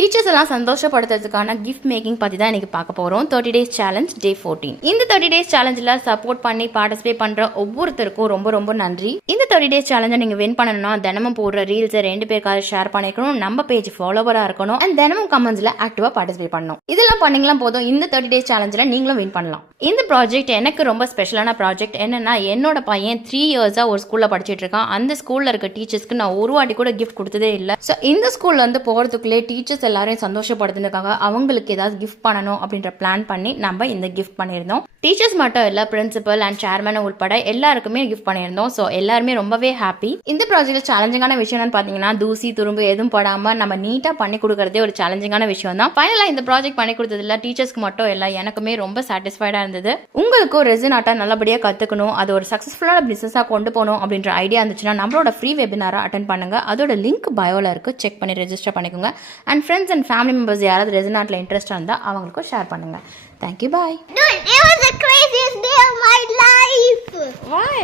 Teachers எல்லாம் சந்தோஷப்படுத்துறதுக்கான gift making பற்றி தான் இன்றைக்கி பார்க்க போகிறோம். 30 days சேலஞ்ச் டே 14. இந்த 30 days சேலஞ்சில் சப்போர்ட் பண்ணி பார்ட்டிசிபேட் பண்ணுற ஒவ்வொருத்தருக்கும் ரொம்ப ரொம்ப நன்றி. இந்த 30 days சேலஞ்சை நீங்கள் வின் பண்ணணும்னா தினமும் போடுற ரீல்ஸை 2 பேருக்காக ஷேர் பண்ணிக்கணும், நம்ம பேஜ் ஃபாலோவராக இருக்கணும் அண்ட் தினமும் கமெண்ட்ஸில் ஆக்டிவாக பார்ட்டிசிபேட் பண்ணணும். இதெல்லாம் பண்ணிங்களாம் போதும், இந்த 30 days சேலஞ்சில் நீங்களும் வின் பண்ணலாம். இந்த ப்ராஜெக்ட் எனக்கு ரொம்ப ஸ்பெஷலான ப்ராஜெக்ட். என்னன்னா, என்னோட பையன் 3 இயர்ஸாக ஒரு ஸ்கூலில் படிச்சுட்டு இருக்கான். அந்த ஸ்கூலில் இருக்க டீச்சர்ஸ்க்கு நான் ஒரு வாட்டி கூட கிஃப்ட் கொடுத்ததே இல்லை. ஸோ இந்த ஸ்கூல்ல வந்து போகிறதுக்குள்ளே டீச்சர்ஸ் எல்லாரையும் சந்தோஷப்படுத்துனதுக்காக அவங்களுக்கு ஏதாவது கிஃப்ட் பண்ணணும் அப்படின்ற பிளான் பண்ணி நம்ம இந்த கிஃப்ட் பண்ணியிருந்தோம். டீச்சர்ஸ் மட்டும் இல்லை, பிரின்சிபல் அண்ட் சேர்மன் உட்பட எல்லாருக்குமே கிஃப்ட் பண்ணியிருந்தோம். ஸோ எல்லாருமே ரொம்பவே ஹாப்பி. இந்த ப்ராஜெக்ட் சேலஞ்சிங்கான விஷயம் என்னன்னு பார்த்தீங்கன்னா, தூசி துரும்பு எதுவும் படாமல் நம்ம நீட்டாக பண்ணி கொடுக்கறதே ஒரு சேலஞ்சிங்கான விஷயம் தான். ஃபைனலாக இந்த ப்ராஜெக்ட் பண்ணி கொடுத்ததில்ல டீச்சர்ஸ்க்கு மட்டும் இல்லை, எனக்குமே ரொம்ப சாட்டிஸ்ஃபைடாக இருந்தது. உங்களுக்கும் ரெசின் ஆர்ட்டை நல்லபடியாக கற்றுக்கணும், அது ஒரு சக்ஸஸ்ஃபுல்லான பிஸ்னஸாக கொண்டு போகணும் அப்படின்ற ஐடியா இருந்துச்சுன்னா நம்மளோட ஃப்ரீ வெபினாரை அட்டென்ட் பண்ணுங்க. அதோட லிங்க் பயோவில் இருக்கு, செக் பண்ணி ரெஜிஸ்டர் பண்ணிக்கோங்க. And friends and family members யாராவது ரெசின் ஆர்ட்டில் இன்ட்ரெஸ்டாக இருந்தால் அவங்களுக்கும் ஷேர் பண்ணுங்க. Thank you, bye. Dude, it was the craziest day of my life. Why?